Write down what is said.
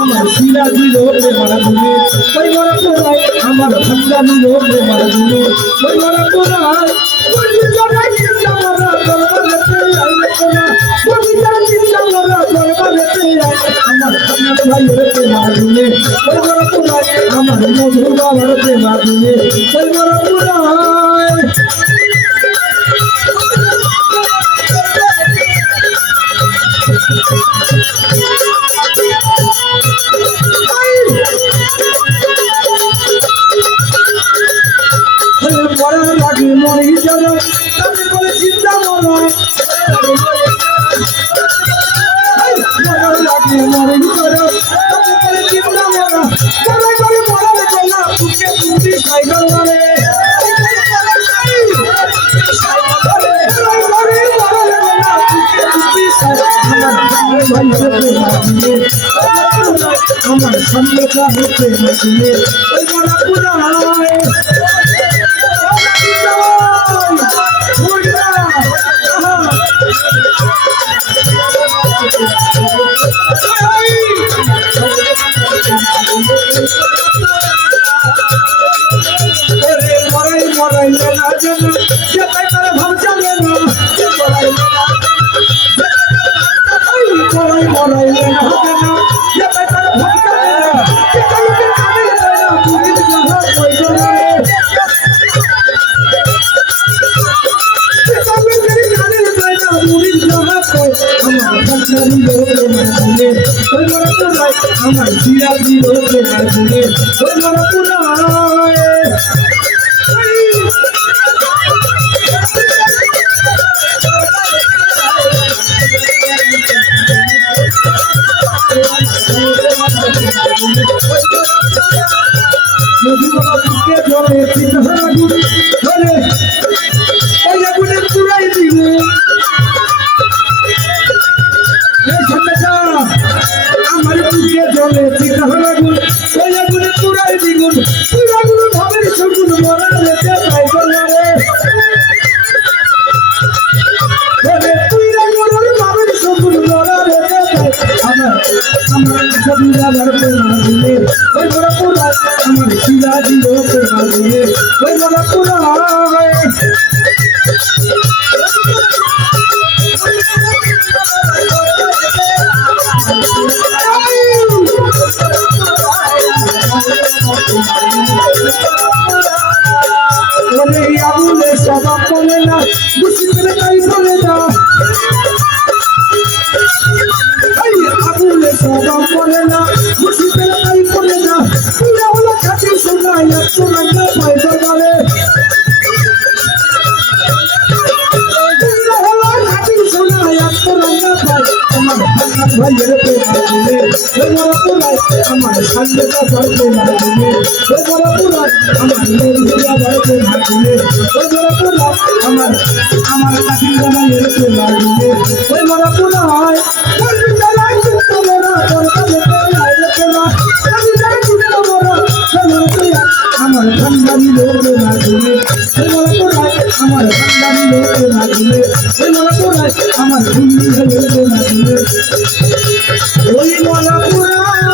আমার সিরাজি লোকে মারা দুনে ওই মারা কোরাই আমার ভান্ডারি লোকে মারা দুনে ওই মারা কোরাই বলি জড়াই চিন্তা মারা দরবারেতে আইলে কোনা বলি জড়াই চিন্তা মারা দরবারেতে আমার ভান্ডারি ভাইয়েতে মারা দুনে ওই মারা কোরাই আমার মধু বাবারতে মারা দুনে ওই মারা কোরাই মরার লাগে মরে যাবে তাকে বলে চিন্তা মরা মরার লাগে মরে যাবে তাকে বলে চিন্তা মরা মরে করে মরার গলা বুকে বুদ্ধি সাইকেল মারে আমার সামনে হতে লাগিয়ে ওই মরা পুরায় মরাই মরাই না যেন যেটাই করে ভাব চলে না মরাই মরাই না যেন যেটাই করে ভাব চলে না যেটাই কানে যায় না তুমি যাহা কই জনে যেটাই কানে যায় না তুমি যাহা কই আমার ভান্ডারি লোকে মারলে ওই মরা কোরাই আমার সিরাজি লোকে মারলে ওই মরা কোরাই বুকে জলে চিন্তা গুলি ধরে ওই আগুনে পুরাই দিব আমার বুকে জলে চিন্তা গুলি ওই আগুনে পুরাই দ্বিগুণ পুরাগুলো ভাবের সগুণ মরা রেখে তাই বলে পুরাগুলোর ভাবের সগুণ মরা রেখে তাই আমার সবুজা ভরতে না দিলে ওই মরা পুরাই আমার সিরাজি লোকে না দিলে ওই মরা পুরাই আবুলে সবা বলে না মুসলিমের তাই বলে না আবুলে সবা বলে না মুসলিমের তাই বলে না পুরা হলো খাটি শোনায় তোরা না পয়সা বলে পুরা হলো খাটি শোনায় তোরা না পায় আমার ভান্ডার ভাইয়ের পেয়ে দিলে ওই মরা পুরাই আমার সামনে কাছে না দিলে ওই মরা পুরাই আমার মরুয়া ভাইকে না দিলে ওই মরা পুরাই আমার কাঠির ভাইয়ের পেয়ে না দিলে ওই মরা পুরাই বলবি চালাই চিন্তা মরা দরকারেতে আইলে কেনা আমি যাই চিন্তা মরা আমার ভান্ডারি লোকে না দিলে ওই মরা পুরাই আমার ভান্ডারি লোকে না দিলে ওই মরা পুরাই আমার ভুলি ভাইয়ের পেয়ে না দিলে ওই মরা পুরাই